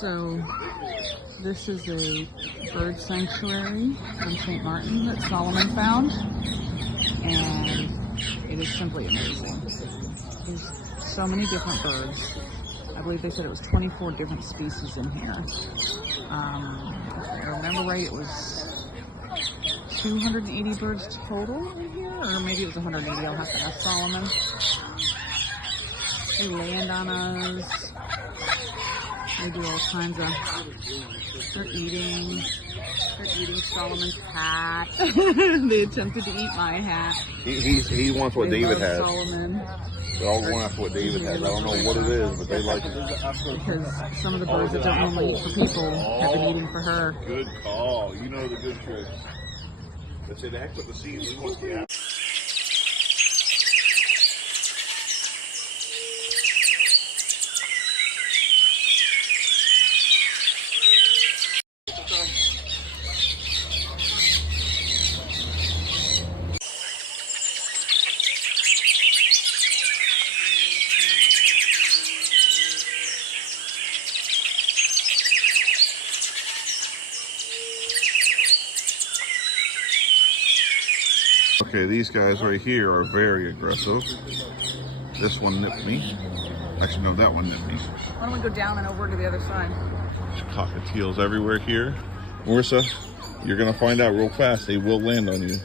So this is a bird sanctuary on St. Maarten that Solomon found, and it is simply amazing. There's so many different birds. I believe they said it was 24 different species in here. If I remember right, it was 280 birds total in here, or maybe it was 180. I'll have to ask Solomon. They land on us. They do all kinds of, they're eating Solomon's hat. They attempted to eat my hat. He wants what David has. Solomon. They all want what David has. I don't know what it is, but they like it. Because some of the birds that don't normally eat for people have been eating for her. Good call. You know the good trick. That's it. Act with the seeds. We want the apple. Okay, these guys right here are very aggressive. This one nipped me. Actually, no, that one nipped me. Why don't we go down and over to the other side? There's cockatiels everywhere here. Marissa, you're gonna find out real fast. They will land on you.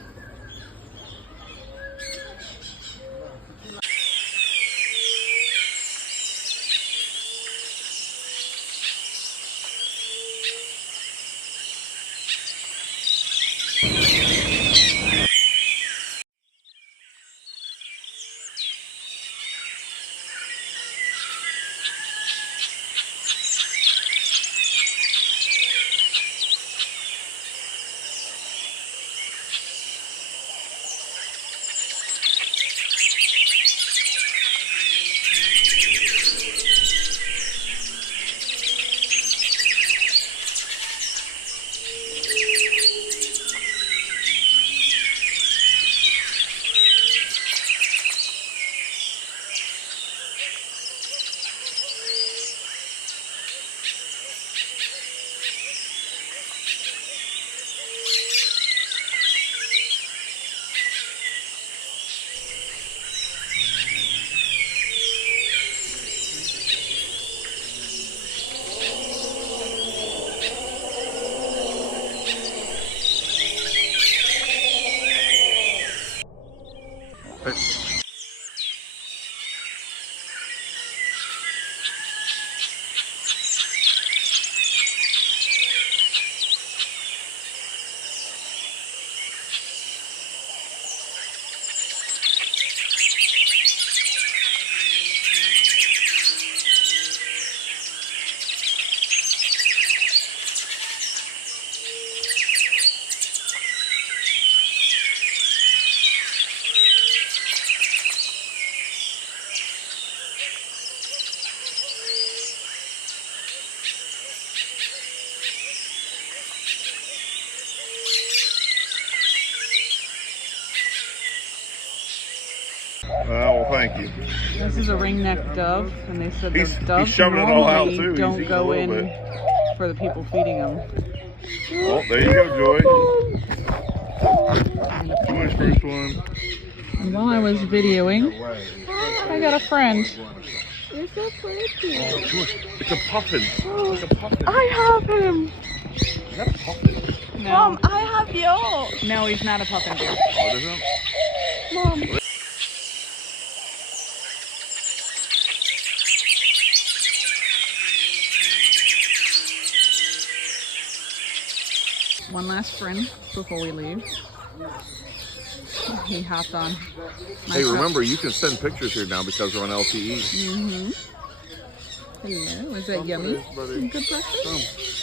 Well, thank you. This is a ring-necked dove, and they said the doves shoving it all out, too. don't go in for the people feeding them. Oh, there you go, Joy. Joy's first one. And while I was videoing, I got a friend. You're so pretty. Oh, Joy, it's a puffin. It's like a puffin. I have him. Is that a puffin? No. Mom, I have yours. No, he's not a puffin deer. Oh, it isn't? Mom. One last friend before we leave. He hopped on. Hey, remember, you can send pictures here now because we're on LTE. Mm-hmm. Hello, is that yummy? Some good breakfast?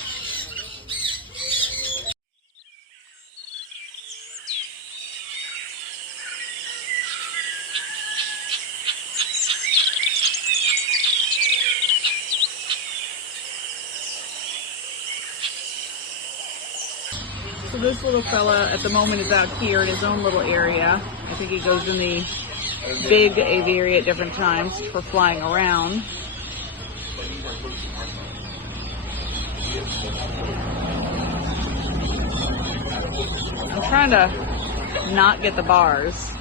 So this little fella at the moment is out here in his own little area. I think he goes in the big aviary at different times for flying around. I'm trying to not get the bars.